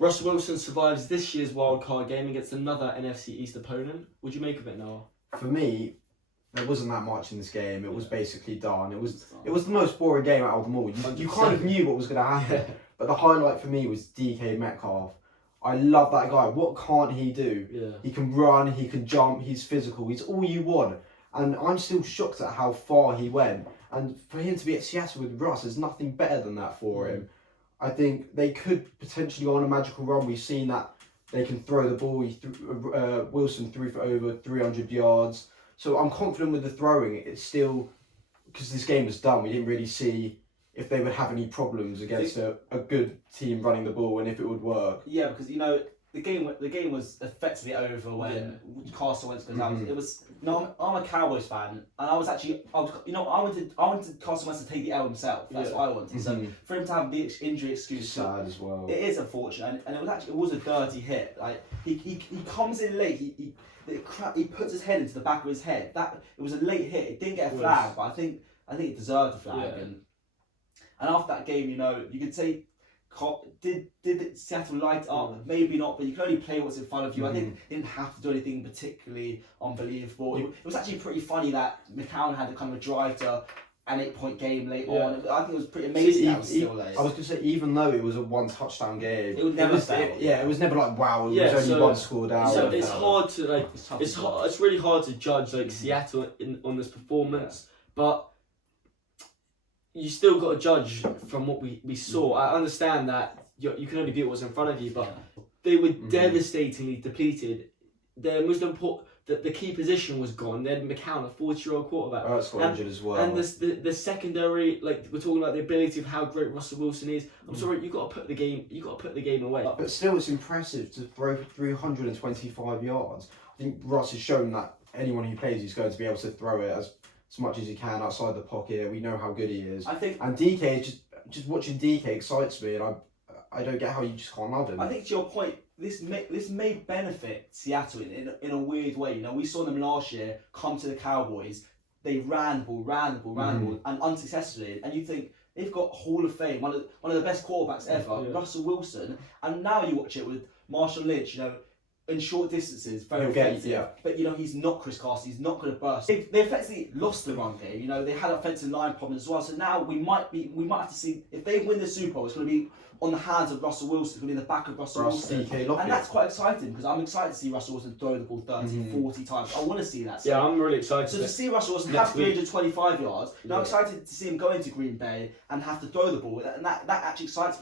Russell Wilson survives this year's wildcard game against another NFC East opponent. What do you make of it, Noah? For me, there wasn't that much in this game. It was basically done. It was the most boring game out of them all. You kind of knew what was going to happen. Yeah. But the highlight for me was DK Metcalf. I love that guy. What can't he do? Yeah. He can run, he can jump, he's physical. He's all you want. And I'm still shocked at how far he went. And for him to be at Seattle with Russ, there's nothing better than that for him. I think they could potentially go on a magical run. We've seen that they can throw the ball. Wilson threw for over 300 yards. So I'm confident with the throwing. It's still, because this game was done, we didn't really see if they would have any problems against a good team running the ball and if it would work. Yeah, because the game was effectively over when Carson Wentz goes out. It was I'm a Cowboys fan, and I wanted Carson Wentz to take the L himself. That's what I wanted. So for him to have the injury excuse, sad as well. It is unfortunate, and it was a dirty hit. Like he comes in late. He puts his head into the back of his head. It was a late hit. It didn't get a flag, but I think it deserved a flag. Yeah. And after that game, you could say, did Seattle light up? Maybe not, but you can only play what's in front of you. I think they didn't have to do anything particularly unbelievable. It was actually pretty funny that McCown had to kind of drive to an 8-point game late on. I think it was pretty amazing that it was still late. I was going to say, even though it was a one touchdown game, it would never fail. It was never like, wow, it was only one score down. So it's hard to it's really hard to judge Seattle on this performance, but you still got to judge from what we saw. I understand that you can only beat what's in front of you, but they were devastatingly depleted. Their most important, the key position was gone. They had McCown, a 40-year-old quarterback. Oh, that's got injured as well. And the secondary, we're talking about the ability of how great Russell Wilson is. I'm sorry, you got to put the game away. But still, it's impressive to throw for 325 yards. I think Russ has shown that anyone who plays is going to be able to throw it as much as he can outside the pocket. We know how good he is. I think, and DK, just watching DK excites me, and I don't get how you just can't love him. I think to your point, this may benefit Seattle in a weird way. We saw them last year come to the Cowboys. They ran the ball, and unsuccessfully. And you think they've got Hall of Fame, one of the best quarterbacks ever, Russell Wilson. And now you watch it with Marshawn Lynch. In short distances, very effective. But he's not Chris Carson. He's not going to burst. They effectively lost the run game. They had offensive line problems as well. So now we might have to see if they win the Super Bowl. It's going to be on the hands of Russell Wilson. It's going to be in the back of Russell Wilson. And that's quite exciting because I'm excited to see Russell Wilson throw the ball 30, 40 times. I want to see that. So, yeah, I'm really excited. So to see Russell Wilson have 325 yards, I'm excited to see him go into Green Bay and have to throw the ball. And that actually excites me.